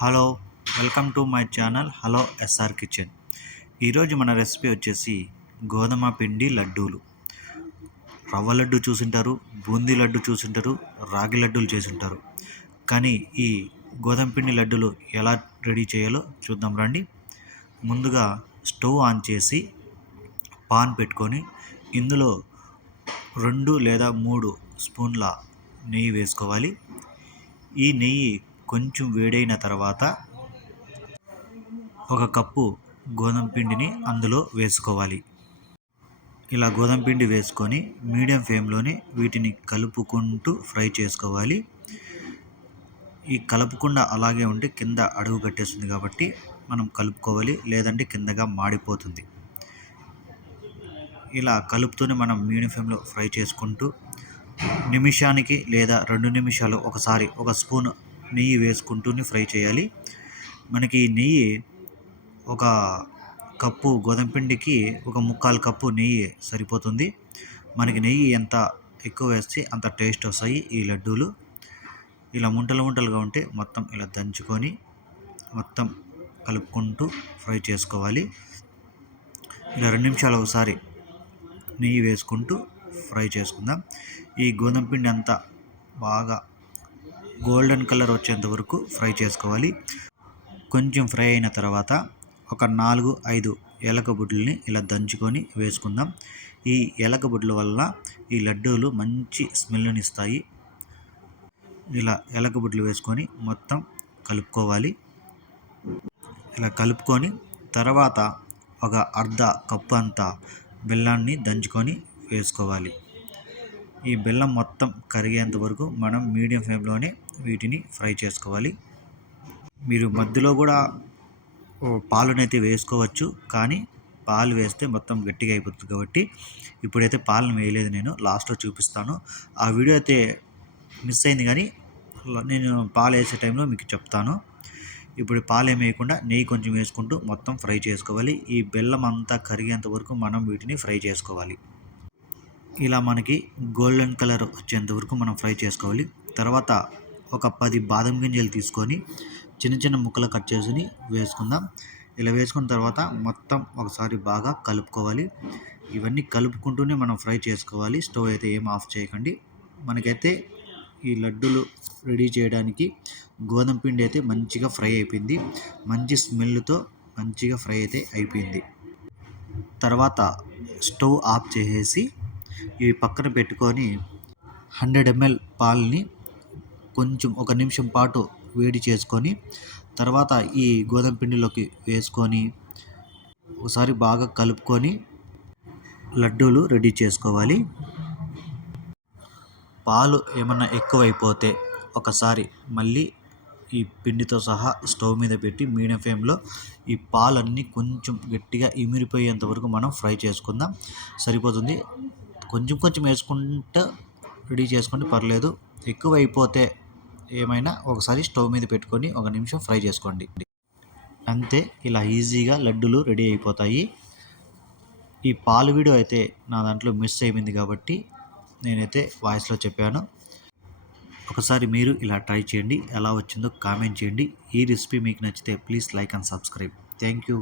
Hello welcome to my channel hello S R kitchen. ఈరోజు మన recipe వచ్చేసి గోధుమ పిండి లడ్డూలు. రవ్వ లడ్డు చూసింటారు బూందీ లడ్డు చూసింటారు రాగి లడ్డూలు చేసింటారు. కానీ ఈ గోధుమ పిండి లడ్డూలు ఎలా రెడీ చేయాలో చూద్దాం రండి. ముందుగా స్టవ్ ఆన్ చేసి పాన్ పెట్టుకొని ఇందులో రెండు లేదా మూడు స్పూన్ల నెయ్యి వేసుకోవాలి. ఈ నెయ్యి కొంచెం వేడైన తర్వాత ఒక కప్పు గోధుమ పిండిని అందులో వేసుకోవాలి. ఇలా గోధుమ పిండి వేసుకొని మీడియం ఫ్లేమ్లోనే వీటిని కలుపుకుంటూ ఫ్రై చేసుకోవాలి. ఈ కలపకుండా అలాగే ఉంటే కింద అడుగు కట్టేస్తుంది కాబట్టి మనం కలుపుకోవాలి లేదంటే కిందగా మాడిపోతుంది. ఇలా కలుపుతూనే మనం మీడియం ఫ్లేమ్లో ఫ్రై చేసుకుంటూ నిమిషానికి లేదా రెండు నిమిషాలు ఒకసారి ఒక స్పూన్ నెయ్యి వేసుకుంటూనే ఫ్రై చేయాలి. మనకి ఈ నెయ్యి ఒక కప్పు గోధుమ పిండికి ఒక ముక్కాలు కప్పు నెయ్యి సరిపోతుంది. మనకి నెయ్యి ఎంత ఎక్కువ వేస్తే అంత టేస్ట్ వస్తాయి ఈ లడ్డూలు. ఇలా ముంటలు ముంటలుగా ఉంటే మొత్తం ఇలా దంచుకొని మొత్తం కలుపుకుంటూ ఫ్రై చేసుకోవాలి. ఇలా రెండు నిమిషాలు ఒకసారి నెయ్యి వేసుకుంటూ ఫ్రై చేసుకుందాం. ఈ గోధుమ పిండి అంతా బాగా గోల్డెన్ కలర్ వచ్చేంత వరకు ఫ్రై చేసుకోవాలి. కొంచెం ఫ్రై అయిన తర్వాత ఒక నాలుగు ఐదు ఎలక బుడ్లని ఇలా దంచుకొని వేసుకుందాం. ఈ ఎలక బుడ్ల వల్ల ఈ లడ్డూలు మంచి స్మెల్ని ఇస్తాయి. ఇలా ఎలకబుడ్లు వేసుకొని మొత్తం కలుపుకోవాలి. ఇలా కలుపుకొని తర్వాత ఒక అర్ధ కప్పు అంతా బెల్లాన్ని దంచుకొని వేసుకోవాలి. ఈ బెల్లం మొత్తం కరిగేంత వరకు మనం మీడియం ఫ్లేమ్లోనే వీటిని ఫ్రై చేసుకోవాలి. మీరు మధ్యలో కూడా పాలునైతే వేసుకోవచ్చు కానీ పాలు వేస్తే మొత్తం గట్టిగా అయిపోతుంది కాబట్టి ఇప్పుడైతే పాలను వేయలేదు నేను లాస్ట్లో చూపిస్తాను. ఆ వీడియో అయితే మిస్ అయింది కానీ నేను పాలు వేసే టైంలో మీకు చెప్తాను. ఇప్పుడు పాలు ఏమి వేయకుండా నెయ్యి కొంచెం వేసుకుంటూ మొత్తం ఫ్రై చేసుకోవాలి. ఈ బెల్లం అంతా కరిగేంత వరకు మనం వీటిని ఫ్రై చేసుకోవాలి. ఇలా మనకి గోల్డెన్ కలర్ వచ్చేంత వరకు మనం ఫ్రై చేసుకోవాలి. తర్వాత ఒక పది బాదం గింజలు తీసుకొని చిన్న చిన్న ముక్కలు కట్ చేసుకుని వేసుకుందాం. ఇలా వేసుకున్న తర్వాత మొత్తం ఒకసారి బాగా కలుపుకోవాలి. ఇవన్నీ కలుపుకుంటూనే మనం ఫ్రై చేసుకోవాలి. స్టవ్ అయితే ఏం ఆఫ్ చేయకండి. మనకైతే ఈ లడ్డూలు రెడీ చేయడానికి గోధుమ పిండి అయితే మంచిగా ఫ్రై అయిపోయింది. మంచి స్మెల్తో మంచిగా ఫ్రై అయితే అయిపోయింది. తర్వాత స్టవ్ ఆఫ్ చేసేసి ఇవి పక్కన పెట్టుకొని హండ్రెడ్ ఎంఎల్ పాలని కొంచెం ఒక నిమిషం పాటు వేడి చేసుకొని తర్వాత ఈ గోధుమ పిండిలోకి వేసుకొని ఒకసారి బాగా కలుపుకొని లడ్డూలు రెడీ చేసుకోవాలి. పాలు ఏమన్నా ఎక్కువైపోతే ఒకసారి మళ్ళీ ఈ పిండితో సహా స్టవ్ మీద పెట్టి మీడియం ఫ్లేమ్లో ఈ పాలన్నీ కొంచెం గట్టిగా ఇమిరిపోయేంత వరకు మనం ఫ్రై చేసుకుందాం. సరిపోతుంది. కొంచెం కొంచెం వేసుకుంటూ రెడీ చేసుకుంటే పర్లేదు. ఎక్కువ అయిపోతే ఏమైనా ఒకసారి స్టవ్ మీద పెట్టుకొని ఒక నిమిషం ఫ్రై చేసుకోండి. అంతే ఇలా ఈజీగా లడ్డూలు రెడీ అయిపోతాయి. ఈ పాలు వీడియో అయితే నా దాంట్లో మిస్ అయిపోయింది కాబట్టి నేనైతే వాయిస్లో చెప్పాను. ఒకసారి మీరు ఇలా ట్రై చేయండి ఎలా వచ్చిందో కామెంట్ చేయండి. ఈ రెసిపీ మీకు నచ్చితే please like and subscribe. Thank you.